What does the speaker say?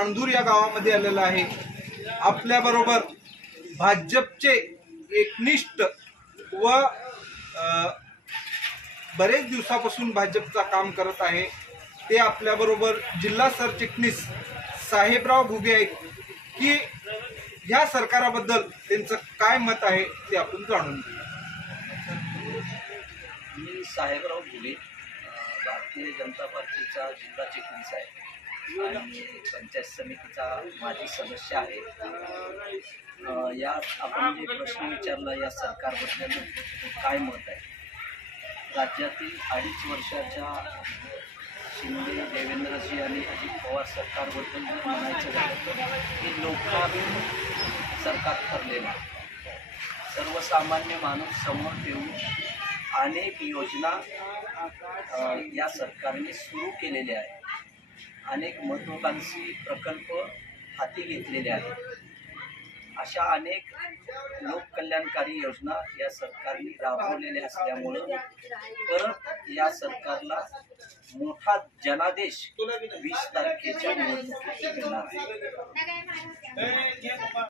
अणदूर या गावामध्ये आलेला आहे. आपल्याबरोबर भाजपचे एकनिष्ठ व बरेच दिवसापासून भाजपचा काम करत आहे. ते आपल्याबरोबर जिल्हा सरचिटणीस साहेबराव घुगे आहेत की ह्या सरकाराबद्दल त्यांचं काय मत आहे ते आपण जाणून घेऊ. मी साहेबराव घुगे भारतीय जनता पार्टीचा जिल्हा चिटणीस आहे. आणि पंचायत समितीचा माजी सदस्य आहे. या आपण जे प्रश्न विचारला या सरकारबद्दल काय मत आहे? राज्यातील अडीच वर्षाच्या शिंदे देवेंद्रजी आणि अजित पवार सरकारबद्दल म्हणायचं झालं तर हे लोकाभिमुख सरकार ठरलेलं आहे. सर्वसामान्य माणूस समोर ठेवून अनेक योजना या सरकारने सुरू केलेल्या आहेत. अनेक महत्त्वाकांक्षी प्रकल्प हाती घेतलेले आहेत. अशा अनेक लोककल्याणकारी योजना या सरकारने राबवलेल्या असल्यामुळं परत या सरकारला मोठा जनादेश वीस तारखेच्या निवडणुकीत मिळणार आहे.